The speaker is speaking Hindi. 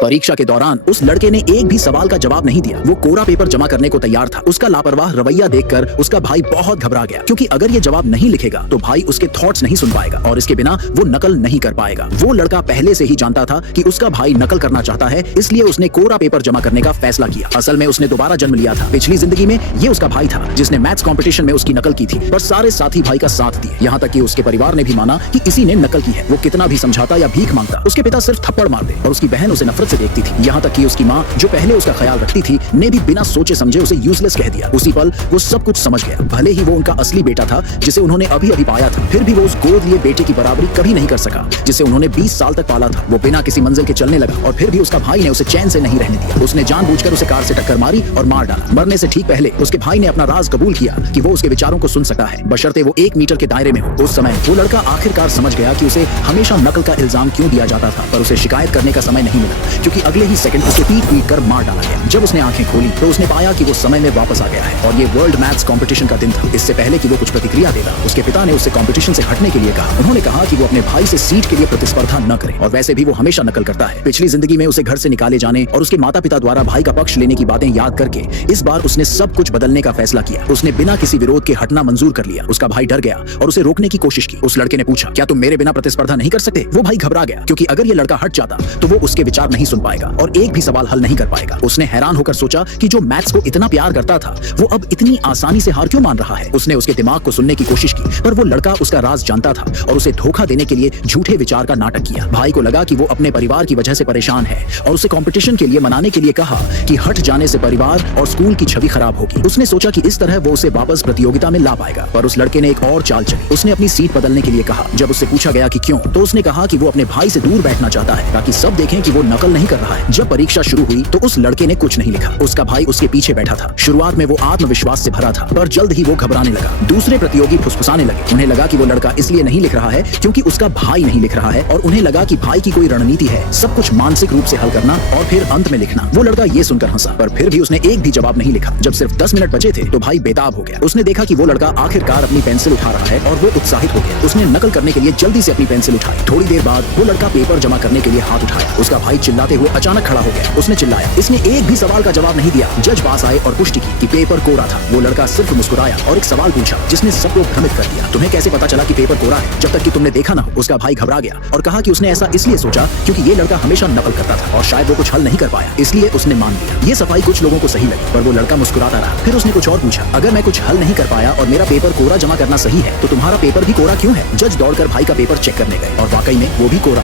परीक्षा के दौरान उस लड़के ने एक भी सवाल का जवाब नहीं दिया। वो कोरा पेपर जमा करने को तैयार था। उसका लापरवाह रवैया देखकर उसका भाई बहुत घबरा गया, क्योंकि अगर ये जवाब नहीं लिखेगा तो भाई उसके थॉट्स नहीं सुन पाएगा और इसके बिना वो नकल नहीं कर पाएगा। वो लड़का पहले से ही जानता था कि उसका भाई नकल करना चाहता है, इसलिए उसने कोरा पेपर जमा करने का फैसला किया। असल में उसने दोबारा जन्म लिया था। पिछली जिंदगी में ये उसका भाई था जिसने मैथ्स कंपटीशन में उसकी नकल की थी, पर सारे साथी भाई का साथ दिए। यहाँ तक कि उसके परिवार ने भी माना कि इसी ने नकल की है। वो कितना भी समझाता या भीख मांगता, उसके पिता सिर्फ थप्पड़ मारते और उसकी बहन उसे नफरत से देखती थी। यहाँ तक कि उसकी माँ, जो पहले उसका ख्याल रखती थी, ने भी बिना सोचे समझे उसे यूजलेस कह दिया। उसी पल वो सब कुछ समझ गया। भले ही वो उनका असली बेटा था जिसे उन्होंने अभी अभी पाया था, फिर भी वो उस गोद लिए बेटे की बराबरी कभी नहीं कर सका जिसे उन्होंने 20 साल तक पाला था। वो बिना किसी मंजिल के चलने लगा और फिर भी उसका भाई ने उसे चैन से नहीं रहने दिया। उसने जानबूझकर उसे कार से टक्कर मारी और मार डाला। मरने से ठीक पहले उसके भाई ने अपना राज कबूल किया कि वो उसके विचारों को सुन सकता है, बशर्ते वो 1 मीटर के दायरे में हो। उस समय वो लड़का आखिरकार समझ गया कि उसे हमेशा नकल का इल्जाम क्यों दिया जाता था, पर उसे शिकायत करने का समय नहीं मिला, क्योंकि अगले ही सेकंड उसे पीट कर मार डाला गया। जब उसने आंखें खोली तो उसने पाया कि वो समय में वापस आ गया है और ये वर्ल्ड मैथ्स कंपटीशन का दिन था। इससे पहले कि वो कुछ प्रतिक्रिया देता, उसके पिता ने उससे कंपटीशन से हटने के लिए कहा। उन्होंने कहा कि वो अपने भाई से सीट के लिए प्रतिस्पर्धा न करे, और वैसे भी वो हमेशा नकल करता है। पिछली जिंदगी में उसे घर से निकाले जाने और उसके माता पिता द्वारा भाई का पक्ष लेने की बातें याद करके इस बार उसने सब कुछ बदलने का फैसला किया। उसने बिना किसी विरोध के हटना मंजूर कर लिया। उसका भाई डर गया और उसे रोकने की कोशिश की। उस लड़के ने पूछा, क्या तुम मेरे बिना प्रतिस्पर्धा नहीं कर सकते? वो भाई घबरा गया, क्योंकि अगर ये लड़का हट जाता तो वो उसके विचार नहीं सुन पाएगा और एक भी सवाल हल नहीं कर पाएगा। उसने हैरान होकर सोचा कि जो मैथ्स को इतना प्यार करता था, वो अब इतनी आसानी से हार क्यों मान रहा है। उसने उसके दिमाग को सुनने की कोशिश की, पर वो लड़का उसका राज जानता था और उसे धोखा देने के लिए झूठे विचार का नाटक किया। भाई को लगा कि वो अपने परिवार की वजह से परेशान है और उसे कंपटीशन के लिए मनाने के लिए कहा कि हट जाने से परिवार और स्कूल की छवि खराब होगी। उसने सोचा कि इस तरह वो उसे वापस प्रतियोगिता में ला पाएगा, पर उस लड़के ने एक और चाल चली। उसने अपनी सीट बदलने के लिए कहा। जब उससे पूछा गया कि क्यों, तो उसने कहा कि वो अपने भाई से दूर बैठना चाहता है ताकि सब देखें कि वो नकल नहीं कर रहा है। जब परीक्षा शुरू हुई तो उस लड़के ने कुछ नहीं लिखा। उसका भाई उसके पीछे बैठा था। शुरुआत में वो आत्मविश्वास से भरा था, पर जल्द ही वो घबराने लगा। दूसरे प्रतियोगी फुसफुसाने लगे। उन्हें लगा कि वो लड़का इसलिए नहीं लिख रहा है क्योंकि उसका भाई नहीं लिख रहा है, और उन्हें लगा कि भाई की कोई रणनीति है, सब कुछ मानसिक रूप से हल करना और फिर अंत में लिखना। वो लड़का ये सुनकर हंसा, पर फिर भी उसने एक भी जवाब नहीं लिखा। जब सिर्फ 10 मिनट बचे थे तो भाई बेताब हो गया। उसने देखा कि वो लड़का आखिरकार अपनी पेंसिल उठा रहा है और वो उत्साहित हो गया। उसने नकल करने के लिए जल्दी से अपनी पेंसिल उठाई। थोड़ी देर बाद वो लड़का पेपर जमा करने के लिए हाथ उठाया। उसका भाई चिल्लाते हुए अचानक खड़ा हो गया। उसने चिल्लाया, इसने एक भी सवाल का जवाब नहीं दिया। जज पास आए और पुष्टि की कि पेपर कोरा था। वो लड़का सिर्फ मुस्कुराया और एक सवाल पूछा जिसने सबको भ्रमित कर दिया, तुम्हें कैसे पता चला कि पेपर कोरा है जब तक कि तुमने देखा ना हो? उसका भाई घबरा गया और कहा कि उसने ऐसा इसलिए सोचा क्योंकि ये लड़का हमेशा नकल करता था और शायद वो कुछ हल नहीं कर पाया, इसलिए उसने मान लिया। ये सफाई कुछ लोगों को सही लगी, पर वो लड़का मुस्कुराता रहा। फिर उसने कुछ और पूछा, अगर मैं कुछ हल नहीं कर पाया और मेरा पेपर कोरा जमा करना सही है तो तुम्हारा पेपर भी कोरा क्यों है? जज दौड़कर भाई का पेपर चेक करने गए और वाकई में वो भी कोरा